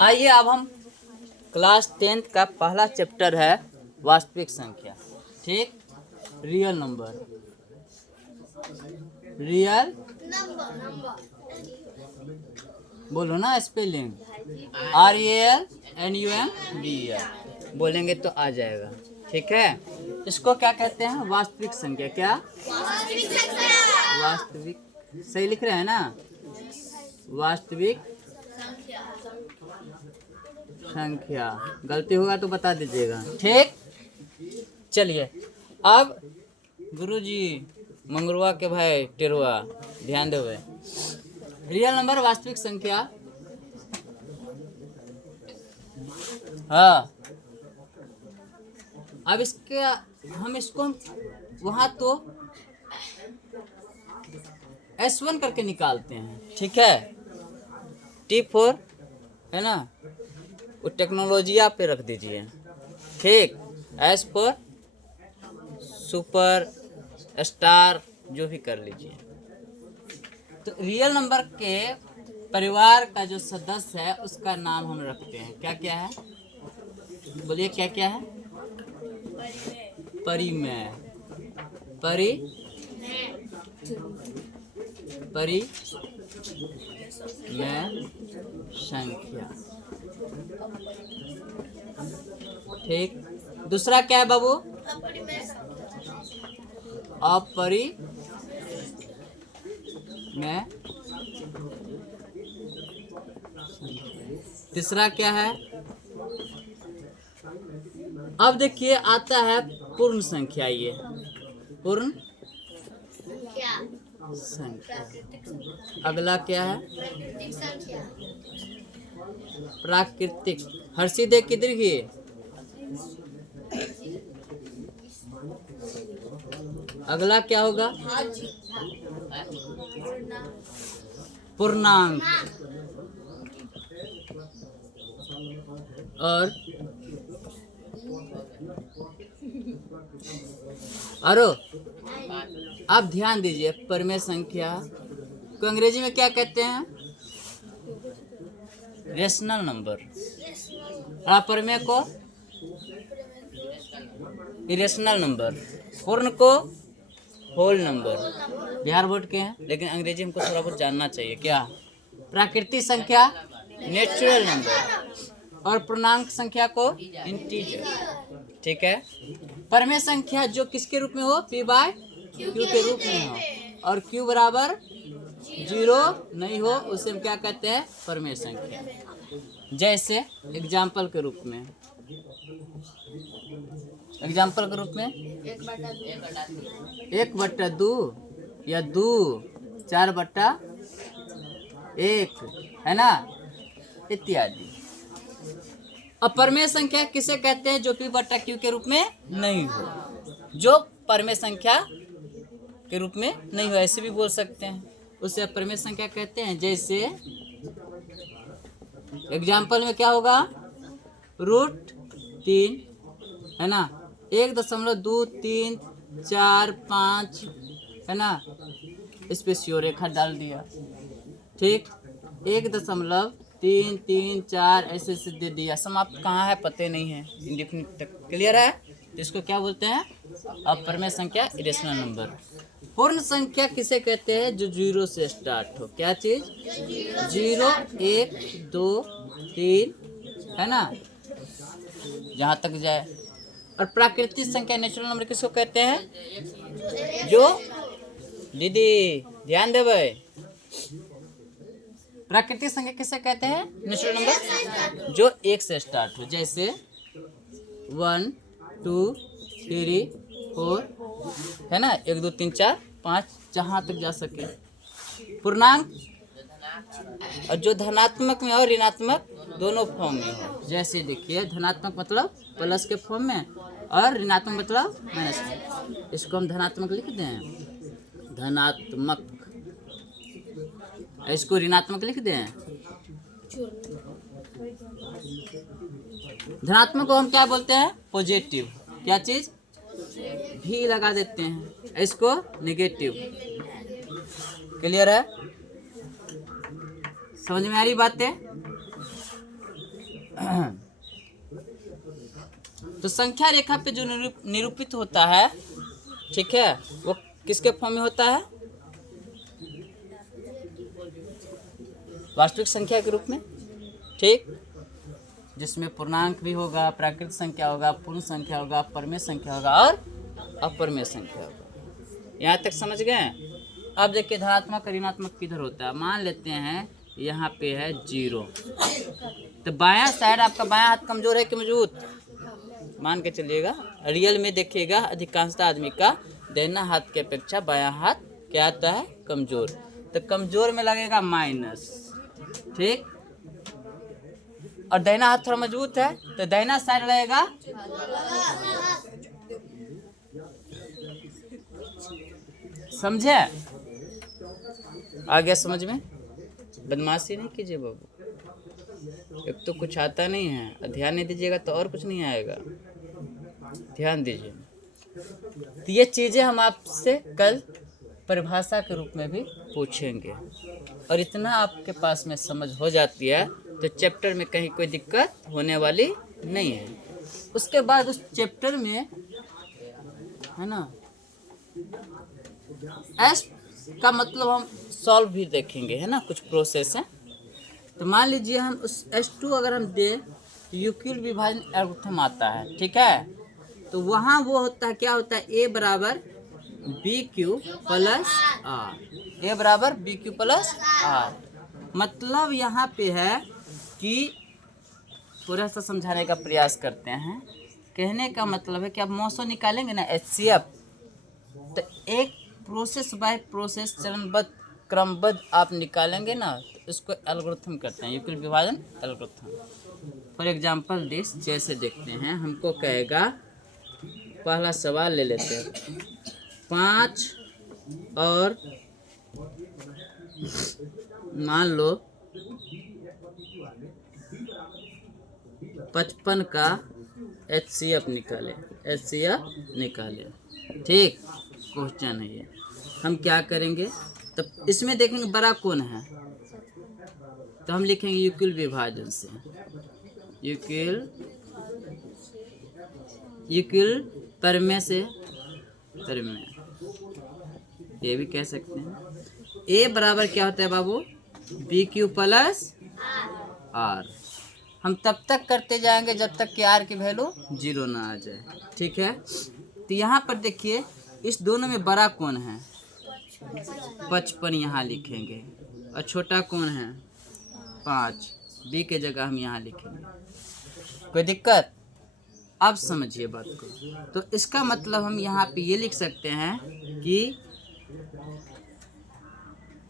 आइए अब हम क्लास 10th का पहला चैप्टर है वास्तविक संख्या। ठीक, रियल नंबर, रियल बोलो ना, स्पेलिंग RELNUMBER बोलेंगे तो आ जाएगा। ठीक है, इसको क्या कहते हैं? वास्तविक संख्या। क्या? वास्तविक, सही लिख रहे हैं ना? वास्तविक संख्या, गलती होगा तो बता दीजिएगा। ठीक, चलिए अब गुरुजी मंगरुआ के भाई टेरुआ ध्यान देवे। रियल नंबर वास्तविक संख्या, हाँ। अब हम इसको वहाँ तो S1 करके निकालते हैं। ठीक है, T4 है ना, वो टेक्नोलॉजिया पे रख दीजिए। ठीक, S पर सुपर स्टार जो भी कर लीजिए। तो रियल नंबर के परिवार का जो सदस्य है उसका नाम हम रखते हैं। क्या क्या है? बोलिए क्या क्या है? परिमेय, परिमेय संख्या। ठीक, दूसरा क्या है बाबू? अपरिमेय। तीसरा क्या है? अब देखिए आता है पूर्ण संख्या। ये पूर्ण संख्या। अगला क्या है? प्राकृतिक। हर्षी देख किधर ही? अगला क्या होगा? पूर्णांक। और आप ध्यान दीजिए, परिमेय संख्या को अंग्रेजी में क्या कहते हैं? Rational number. और परिमेय को इरेशनल नंबर। पूर्ण को होल नंबर। बिहार बोर्ड के हैं लेकिन अंग्रेजी हमको थोड़ा बहुत जानना चाहिए। क्या? प्राकृतिक संख्या नेचुरल नंबर, और पूर्णांक संख्या को इंटीजर। ठीक है, परिमेय संख्या जो किसके रूप में हो? P/Q के रूप में हो, और Q बराबर 0 नहीं हो, उसे हम क्या कहते हैं? परिमेय संख्या। जैसे एग्जाम्पल के रूप में, एक बट्टा दो या 2, 4/1 है ना, इत्यादि। अब परिमेय संख्या किसे कहते हैं? जो P/Q के रूप में नहीं हो, जो परिमेय संख्या के रूप में नहीं हो, ऐसे भी बोल सकते हैं, उसे परिमेय संख्या कहते हैं। जैसे एग्जाम्पल में क्या होगा? √3 है ना, 1.2345 है ना, इस पे सीओ रेखा डाल दिया। ठीक, 1.334 ऐसे ऐसे दे दिया। समाप्त कहाँ है पते नहीं है, इंडिफिनिट तक। क्लियर है? तो इसको क्या बोलते हैं? अपरिमेय संख्या, इरेशनल नंबर। पूर्ण संख्या किसे कहते हैं? जो 0 से स्टार्ट हो। क्या चीज? 0, 1, 2, 3 है ना, जहाँ तक जाए। और प्राकृतिक संख्या नेचुरल नंबर किसको कहते हैं? जो दीदी ध्यान देवे, प्राकृतिक संख्या किसे कहते हैं? नेचुरल नंबर जो 1 से स्टार्ट हो। जैसे 1, 2, 3, 4 है ना, 1, 2, 3, 4, 5 जहाँ तक जा सके। पूर्णांक, और जो धनात्मक में और ऋणात्मक दोनों फॉर्म में हो। जैसे देखिए, धनात्मक मतलब प्लस के फॉर्म में, और ऋणात्मक मतलब माइनस में। इसको हम धनात्मक लिख दें, धनात्मक। इसको ऋणात्मक लिख दें। धनात्मक को हम क्या बोलते हैं? पॉजिटिव। क्या चीज? भी लगा देते हैं। इसको नेगेटिव। क्लियर है? समझ में आ रही बातें? तो संख्या रेखा पे जो निरूपित होता है, ठीक है, वो किसके फॉर्म में होता है? वास्तविक संख्या के रूप में, ठीक, जिसमें पूर्णांक भी होगा, प्राकृतिक संख्या होगा, पूर्ण संख्या होगा, परमेय संख्या होगा और अपरमेय संख्या होगा। यहाँ तक समझ गए? अब देखिए धनात्मक और ऋणात्मक किधर होता है। मान लेते हैं यहाँ पे है 0, तो बायां साइड आपका बायां हाथ कमजोर है कि मजबूत? मान के चलिएगा, रियल में देखिएगा अधिकांशतः आदमी का दाहिना हाथ की अपेक्षा बायां हाथ क्या आता है? कमजोर। तो कमजोर में लगेगा माइनस, ठीक, और दाहिना हाथ थोड़ा मजबूत है तो दाहिना साइड लगेगा समझे? आ गया समझ में? बदमाशी नहीं कीजिए बाबू, एक तो कुछ आता नहीं है, ध्यान नहीं दीजिएगा तो और कुछ नहीं आएगा, ध्यान दीजिए। तो ये चीज़ें हम आपसे कल परिभाषा के रूप में भी पूछेंगे, और इतना आपके पास में समझ हो जाती है तो चैप्टर में कहीं कोई दिक्कत होने वाली नहीं है। उसके बाद उस चैप्टर में है ना एस का मतलब हम सॉल्व भी देखेंगे, है ना, कुछ प्रोसेस है। तो मान लीजिए हम उस S2 अगर हम दे यूक्लिड विभाजन एल्गोरिथम आता है, ठीक है, तो वहाँ वो होता है, क्या होता है? A बराबर BQ प्लस R, A बराबर BQ प्लस R। मतलब यहाँ पे है कि थोड़ा सा समझाने का प्रयास करते हैं। कहने का मतलब है कि आप मौसो निकालेंगे ना HCF, तो एक प्रोसेस बाय प्रोसेस चरणबद्ध क्रमबद्ध आप निकालेंगे ना, तो इसको एल्गोरिथम करते हैं, यूक्लिड विभाजन एल्गोरिथम। फॉर एग्जांपल दिस, जैसे देखते हैं, हमको कहेगा, पहला सवाल ले लेते हैं, 5 और मान लो 55 का HCF निकाले, ठीक, क्वेश्चन है ये। हम क्या करेंगे? तब इसमें देखेंगे बड़ा कौन है, तो हम लिखेंगे यूक्लिड विभाजन से, यूक्लिड परमेय से परमेय, ये भी कह सकते हैं। A बराबर क्या होता है बाबू? BQ plus R। हम तब तक करते जाएंगे जब तक कि R की वैल्यू 0 ना आ जाए, ठीक है। तो यहाँ पर देखिए, इस दोनों में बड़ा कौन है? 55 यहाँ लिखेंगे, और छोटा कौन है? 5, B के जगह हम यहाँ लिखेंगे। कोई दिक्कत? अब समझिए बात को। तो इसका मतलब हम यहाँ पे ये लिख सकते हैं कि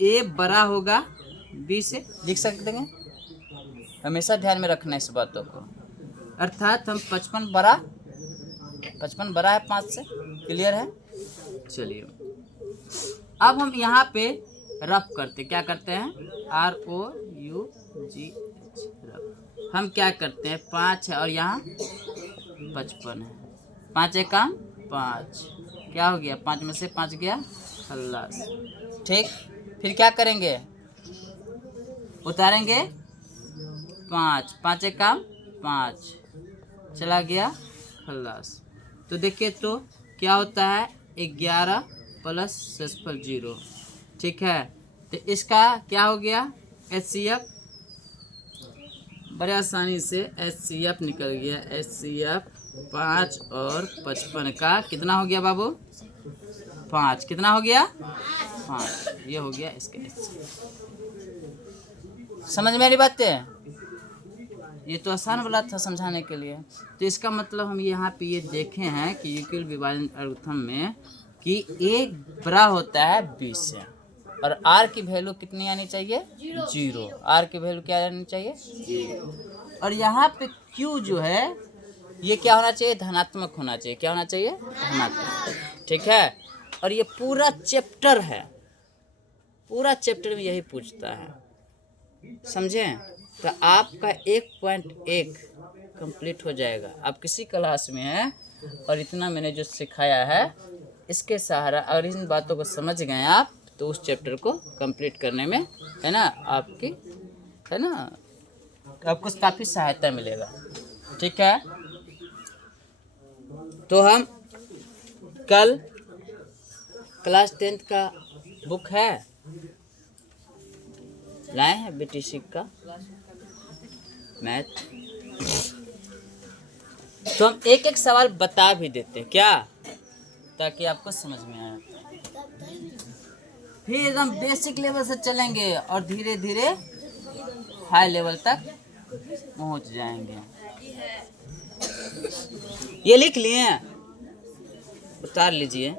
A बड़ा होगा B से, लिख सकते हैं। हमेशा ध्यान में रखना इस बातों को, अर्थात हम 55 बड़ा है 5 से, क्लियर है? चलिए अब हम यहाँ पे रफ करते, क्या करते हैं? ROUGH rough. हम क्या करते हैं? 5 है और यहाँ 55 है, 5 एक काम 5, क्या हो गया? 5 में से 5 गया खल्लास, ठीक। फिर क्या करेंगे? उतारेंगे 5 एक काम 5, चला गया खल्लास। तो देखिए तो क्या होता है? 11 प्लस शेषफल 0, ठीक है। तो इसका क्या हो गया? HCF, बड़े आसानी से HCF निकल गया। HCF 5 और 55 का कितना हो गया बाबू? 5। कितना हो गया? 5। ये हो गया इसका HCF। समझ में आ रही बातें? ये तो आसान वाला था समझाने के लिए। तो इसका मतलब हम यहाँ पे ये देखे हैं कि यूक्लिड विभाजन एल्गोरिथम में कि A बड़ा होता है B से, और R की वैल्यू कितनी आनी चाहिए? 0। R की वैल्यू क्या आनी चाहिए? 0। और यहाँ पे Q जो है ये क्या होना चाहिए? धनात्मक होना चाहिए। क्या होना चाहिए? धनात्मक, ठीक है। और ये पूरा चैप्टर है, पूरा चैप्टर में यही पूछता है, समझें? तो आपका 1.1 कंप्लीट हो जाएगा। आप किसी क्लास में हैं और इतना मैंने जो सिखाया है इसके सहारा अगर इन बातों को समझ गए आप, तो उस चैप्टर को कंप्लीट करने में, है ना, आपकी, है ना, तो आपको काफ़ी सहायता मिलेगा। ठीक है, तो हम कल क्लास 10th का बुक है लाए हैं BTC का मैथ, तो हम एक एक सवाल बता भी देते हैं क्या, ताकि आपको समझ में आए। फिर हम बेसिक लेवल से चलेंगे और धीरे धीरे हाई लेवल तक पहुंच जाएंगे। ये लिख लिए, उतार लीजिए।